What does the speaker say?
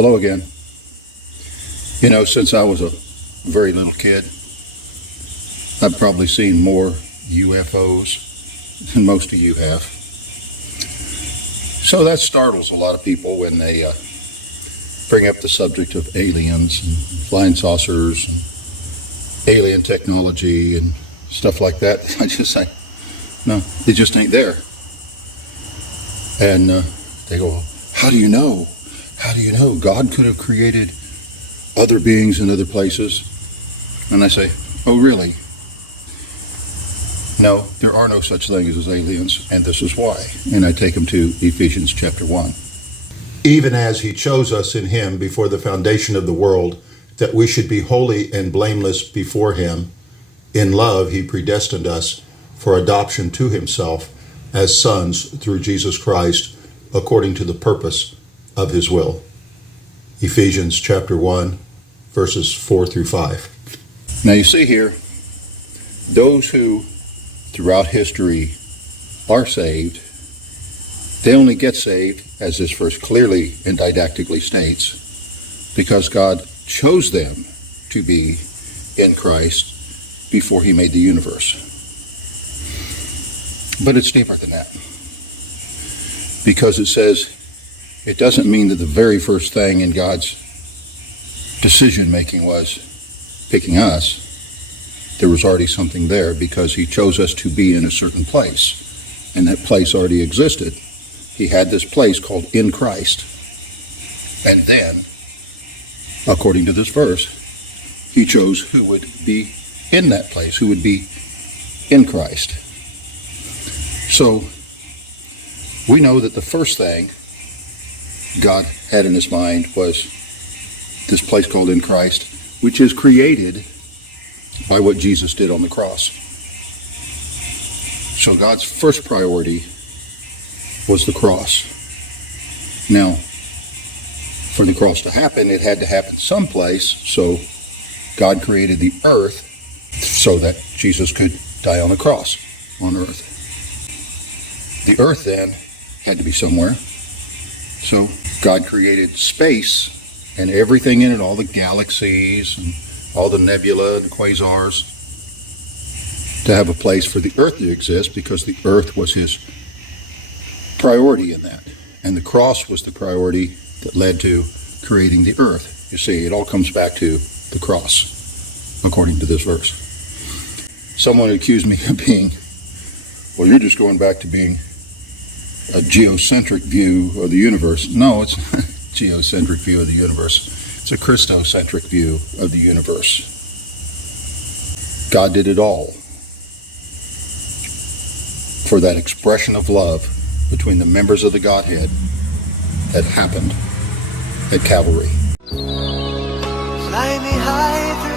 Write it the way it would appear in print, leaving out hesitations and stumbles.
Hello again. You know, since I was a very little kid, I've probably seen more UFOs than most of you have. So that startles a lot of people when they bring up the subject of aliens and flying saucers and alien technology and stuff like that. I just say, no, they just ain't there. And they go, how do you know? How do you know? God could have created other beings in other places. And I say, oh, really? No, there are no such things as aliens, and this is why. And I take them to Ephesians chapter 1. Even as he chose us in him before the foundation of the world, that we should be holy and blameless before him. In love, he predestined us for adoption to himself as sons through Jesus Christ, according to the purpose of his will. Ephesians chapter 1, verses 4 through 5. Now you see here, those who throughout history are saved, they only get saved, as this verse clearly and didactically states, because God chose them to be in Christ before he made the universe. But it's deeper than that. Because it says, it doesn't mean that the very first thing in God's decision making was picking us. There was already something there because he chose us to be in a certain place. And that place already existed. He had this place called in Christ. And then, according to this verse, he chose who would be in that place, who would be in Christ. So, we know that the first thing God had in his mind was this place called in Christ, which is created by what Jesus did on the cross. So God's first priority was the cross. Now, for the cross to happen, it had to happen someplace, so God created the earth so that Jesus could die on the cross on earth. The earth then had to be somewhere. So God created space and everything in it, all the galaxies and all the nebula and quasars, to have a place for the earth to exist, because the earth was his priority in that. And the cross was the priority that led to creating the earth. You see, it all comes back to the cross, according to this verse. Someone accused me of being, well, you're just going back to being a geocentric view of the universe. No, it's not a geocentric view of the universe. It's a Christocentric view of the universe. God did it all for that expression of love between the members of the Godhead that happened at Calvary. Fly me high